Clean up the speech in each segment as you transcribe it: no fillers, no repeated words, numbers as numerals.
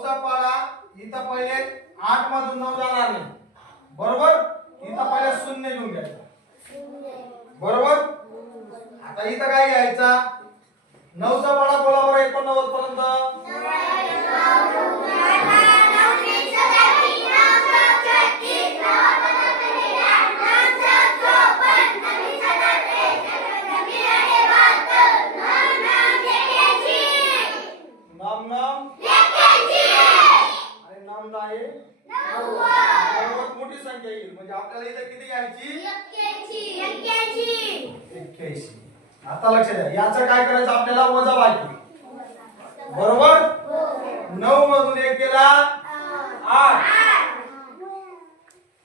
9चा पाढा इथं पहिले 8 मधून 9 जाणार नाही, बरोबर. इथं पहिले शून्य घेऊन घ्यायचा, बरोबर. आता इथं काय घ्यायचा, 9चा पाढा बोला बरं 89 पर्यंत. मोठी संख्या येईल म्हणजे आपल्याला इथे किती घ्यायची, 81. आता लक्षात द्या, याचं काय करायचं आपल्याला, वजाबाकी, बरोबर. 9 मधून 1 गेला 8,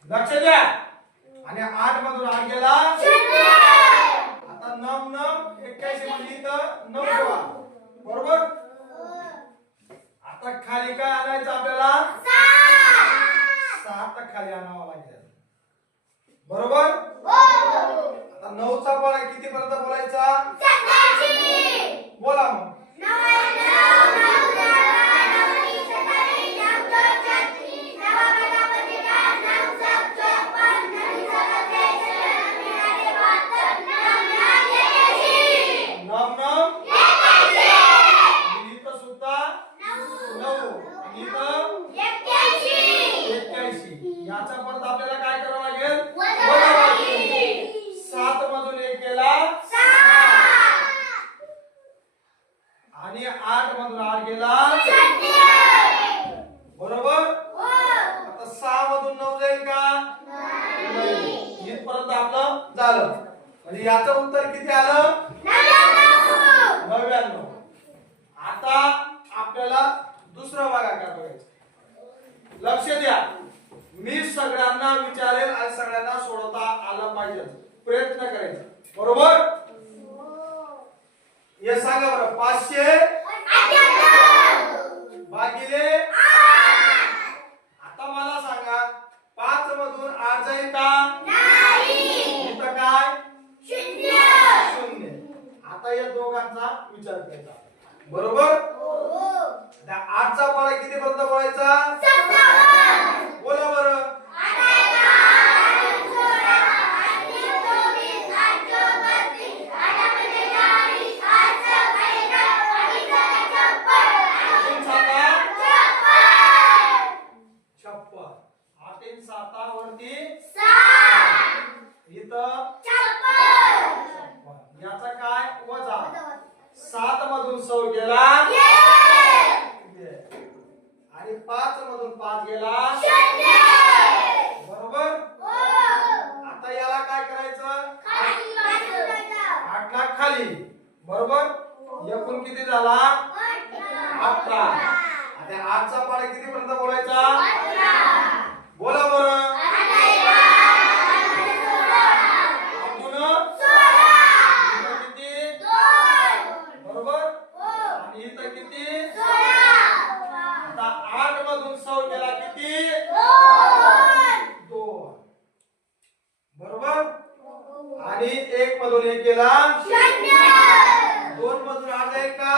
लक्ष द्या, आणि 8 मधून 8 गेला आता 9 81 म्हणजे इथं 9 ठेवा, बरोबर. आता खाली काय आणायचं आपल्याला, 7 खाली आणावं लागेल, बरोबर. आता 9चा पाढा किती पर्यंत बोलायचा, बोला मग. याचा परत आपल्याला काय करावं लागेल, वजाबाकी. 7 मधून 1 गेला 6 आणि 8 मधून 8 गेला 0, बरोबर. आता 6 मधून 9 जाईल का, नाही. इथपर्यंत आपलं झालं, म्हणजे याचं उत्तर किती आलं, 99. आता आपल्याला दुसरा भागाकार बघायचा. लक्ष द्या, मी सगळ्यांना विचारेल आणि सगळ्यांना सोडवता आलं पाहिजे, प्रयत्न करायचा, बरोबर. हे सांगा बरं, 500 भागिले 8. आता मला सांगा, 5 मधून 8 जाईल का, नाही. इथं काय, 0. आता या दोघांचा विचार करायचा, बरोबर. त्या 8चा पाढा किती पर्यंत बोलायचा, 57. बोला बरं. याचा काय, वजा. 7 मधून 6 गेला आणि 5 मधून 5 गेला 0, बरोबर. आता याला काय करायचं, 8 ला खाली, बरोबर. एकूण किती झाला, 18. आता 8चा पाढा किती पर्यंत बोलायचा, 18. बोला बरं. आणि 1 मधून 1 गेला 0, 2 मधून 8 जाईल का,